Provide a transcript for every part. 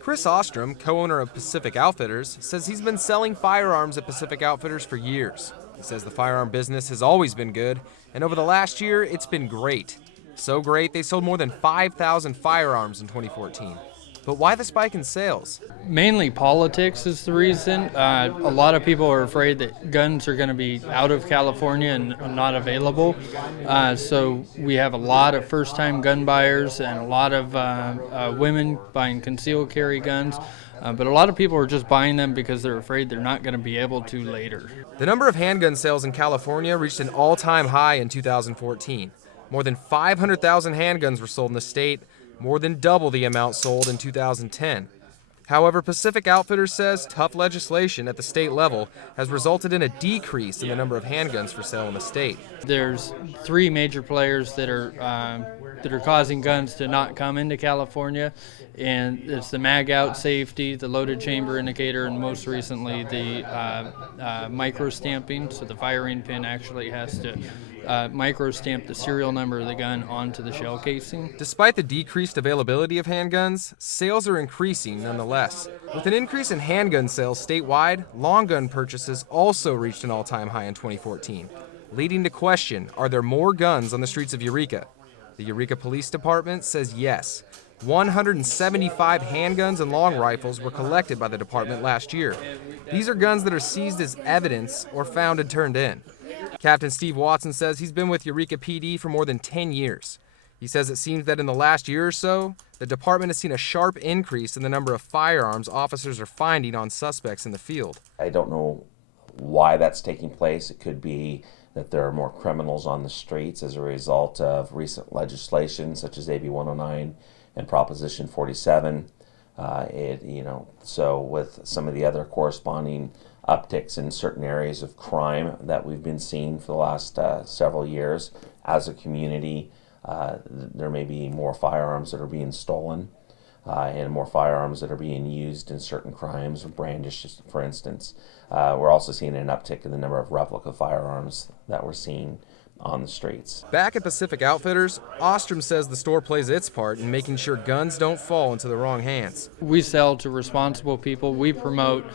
Chris Ostrom, co-owner of Pacific Outfitters, says he's been selling firearms at Pacific Outfitters for years. He says the firearm business has always been good, and over the last year, it's been great. So great, they sold more than 5,000 firearms in 2014. But why the spike in sales? Mainly politics is the reason. A lot of people are afraid that guns are going to be out of California and not available. So we have a lot of first-time gun buyers and a lot of women buying concealed carry guns. But a lot of people are just buying them because they're afraid they're not going to be able to later. The number of handgun sales in California reached an all-time high in 2014. More than 500,000 handguns were sold in the state, more than double the amount sold in 2010. However, Pacific Outfitters says tough legislation at the state level has resulted in a decrease in the number of handguns for sale in the state. There's three major players that are causing guns to not come into California, and it's the mag-out safety, the loaded chamber indicator, and most recently the micro-stamping. So the firing pin actually has to micro-stamp the serial number of the gun onto the shell casing. Despite the decreased availability of handguns, sales are increasing nonetheless. With an increase in handgun sales statewide, long gun purchases also reached an all-time high in 2014, leading to question, are there more guns on the streets of Eureka? The Eureka Police Department says yes. 175 handguns and long rifles were collected by the department last year. These are guns that are seized as evidence or found and turned in. Captain Steve Watson says he's been with Eureka PD for more than 10 years. He says it seems that in the last year or so, the department has seen a sharp increase in the number of firearms officers are finding on suspects in the field. I don't know why that's taking place. It could be that there are more criminals on the streets as a result of recent legislation such as AB 109 and Proposition 47. So with some of the other corresponding upticks in certain areas of crime that we've been seeing for the last several years as a community, there may be more firearms that are being stolen and more firearms that are being used in certain crimes, brandished, for instance. We're also seeing an uptick in the number of replica firearms that we're seeing on the streets. Back at Pacific Outfitters, Ostrom says the store plays its part in making sure guns don't fall into the wrong hands. We sell to responsible people. We promote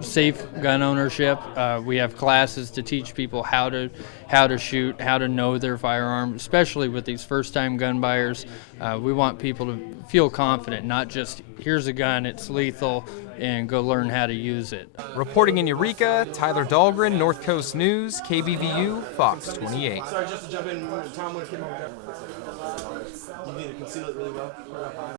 safe gun ownership. We have classes to teach people how to shoot, how to know their firearm, especially with these first-time gun buyers. We want people to feel confident, not just here's a gun, it's lethal, and go learn how to use it. Reporting in Eureka, Tyler Dahlgren, North Coast News, KBVU, Fox 28. Sorry, just to jump in, Tom, when it came over, you need to conceal it really well.